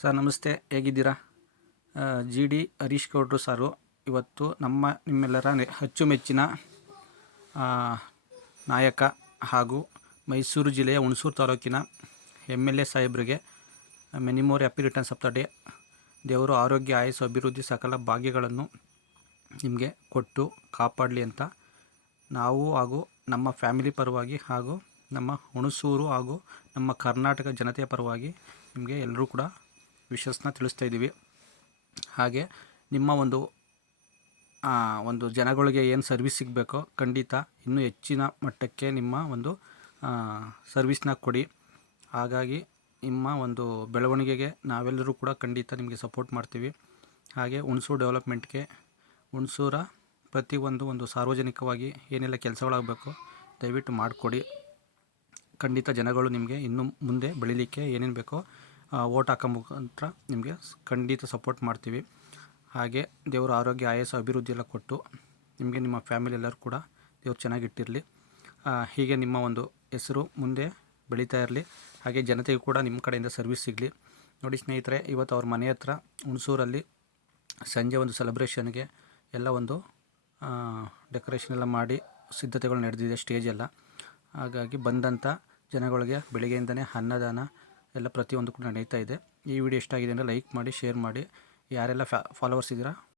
Sir, ನಮಸ್ತೆ. ಹೇಗಿದ್ದೀರಾ? G D Harish ಗೌಡ್ರು ಸಾರು. ಇವತ್ತು ನಮ್ಮ, ನಿಮ್ಮೆಲ್ಲರ ಅಚ್ಚುಮೆಚ್ಚಿನ ನಾಯಕ ಹಾಗೂ ಮೈಸೂರು ಜಿಲ್ಲೆಯ ಹುಣಸೂರು ತಾಲೂಕಿನ ಎಂ ಎಲ್ ಎ ಸಾಹೇಬ್ರಿಗೆ many more happy returns of the day, ದೇವರು ಆರೋಗ್ಯ, ಆಯಸ್ಸು, ಅಭಿವೃದ್ಧಿ, ಸಕಲ ಭಾಗ್ಯಗಳನ್ನು ನಿಮಗೆ ಕೊಟ್ಟು ಕಾಪಾಡಲಿ ಅಂತ ನಾವು ಹಾಗೂ ನಮ್ಮ ಫ್ಯಾಮಿಲಿ ಪರವಾಗಿ ಹಾಗೂ ನಮ್ಮ ಹುಣಸೂರು ಹಾಗೂ ನಮ್ಮ ಕರ್ನಾಟಕ ಜನತೆಯ ಪರವಾಗಿ ನಿಮಗೆ ಎಲ್ಲರೂ ಕೂಡ ವಿಶಸ್ನ ತಿಳಿಸ್ತಾ ಇದ್ದೀವಿ. ಹಾಗೆ ನಿಮ್ಮ ಒಂದು ಒಂದು ಜನಗಳಿಗೆ ಏನು ಸರ್ವಿಸ್ ಸಿಗಬೇಕೋ ಖಂಡಿತ ಇನ್ನೂ ಹೆಚ್ಚಿನ ಮಟ್ಟಕ್ಕೆ ನಿಮ್ಮ ಒಂದು ಸರ್ವಿಸ್ನ ಕೊಡಿ. ಹಾಗಾಗಿ ನಿಮ್ಮ ಒಂದು ಬೆಳವಣಿಗೆಗೆ ನಾವೆಲ್ಲರೂ ಕೂಡ ಖಂಡಿತ ನಿಮಗೆ ಸಪೋರ್ಟ್ ಮಾಡ್ತೀವಿ. ಹಾಗೆ ಹುಣಸೂರು ಡೆವಲಪ್ಮೆಂಟ್ಗೆ ಹುಣಸೂರ ಪ್ರತಿಯೊಂದು ಒಂದು ಸಾರ್ವಜನಿಕವಾಗಿ ಏನೆಲ್ಲ ಕೆಲಸಗಳಾಗಬೇಕು ದಯವಿಟ್ಟು ಮಾಡಿಕೊಡಿ. ಖಂಡಿತ ಜನಗಳು ನಿಮಗೆ ಇನ್ನು ಮುಂದೆ ಬೆಳಿಲಿಕ್ಕೆ ಏನೇನು ಬೇಕೋ ಓಟ್ ಹಾಕೋ ಮುಖಾಂತರ ನಿಮಗೆ ಖಂಡಿತ ಸಪೋರ್ಟ್ ಮಾಡ್ತೀವಿ. ಹಾಗೆ ದೇವರ ಆರೋಗ್ಯ ಆಯಾಸ ಅಭಿವೃದ್ಧಿ ಎಲ್ಲ ಕೊಟ್ಟು ನಿಮಗೆ ನಿಮ್ಮ ಫ್ಯಾಮಿಲಿ ಎಲ್ಲರೂ ಕೂಡ ದೇವ್ರು ಚೆನ್ನಾಗಿಟ್ಟಿರಲಿ. ಹೀಗೆ ನಿಮ್ಮ ಒಂದು ಹೆಸರು ಮುಂದೆ ಬೆಳೀತಾ ಇರಲಿ. ಹಾಗೆ ಜನತೆಗೂ ಕೂಡ ನಿಮ್ಮ ಕಡೆಯಿಂದ ಸರ್ವಿಸ್ ಸಿಗಲಿ. ನೋಡಿ ಸ್ನೇಹಿತರೆ, ಇವತ್ತು ಅವ್ರ ಮನೆ ಹತ್ರ ಹುಣಸೂರಲ್ಲಿ ಸಂಜೆ ಒಂದು ಸೆಲೆಬ್ರೇಷನ್ಗೆ ಎಲ್ಲ ಒಂದು ಡೆಕೋರೇಷನ್ ಎಲ್ಲ ಮಾಡಿ ಸಿದ್ಧತೆಗಳು ನಡೆದಿದೆ ಸ್ಟೇಜ್ ಎಲ್ಲ. ಹಾಗಾಗಿ ಬಂದಂಥ ಜನಗಳಿಗೆ ಬೆಳಗ್ಗೆಯಿಂದನೇ ಅನ್ನದಾನ ಎಲ್ಲ ಪ್ರತಿಯೊಂದು ಕೂಡ ನಡೀತಾ ಇದೆ. ಈ ವಿಡಿಯೋ ಇಷ್ಟ ಆಗಿದೆ ಅಂದರೆ ಲೈಕ್ ಮಾಡಿ, ಶೇರ್ ಮಾಡಿ. ಯಾರೆಲ್ಲ ಫ್ಯಾ ಫಾಲೋವರ್ಸ್ ಇದ್ದೀರಾ?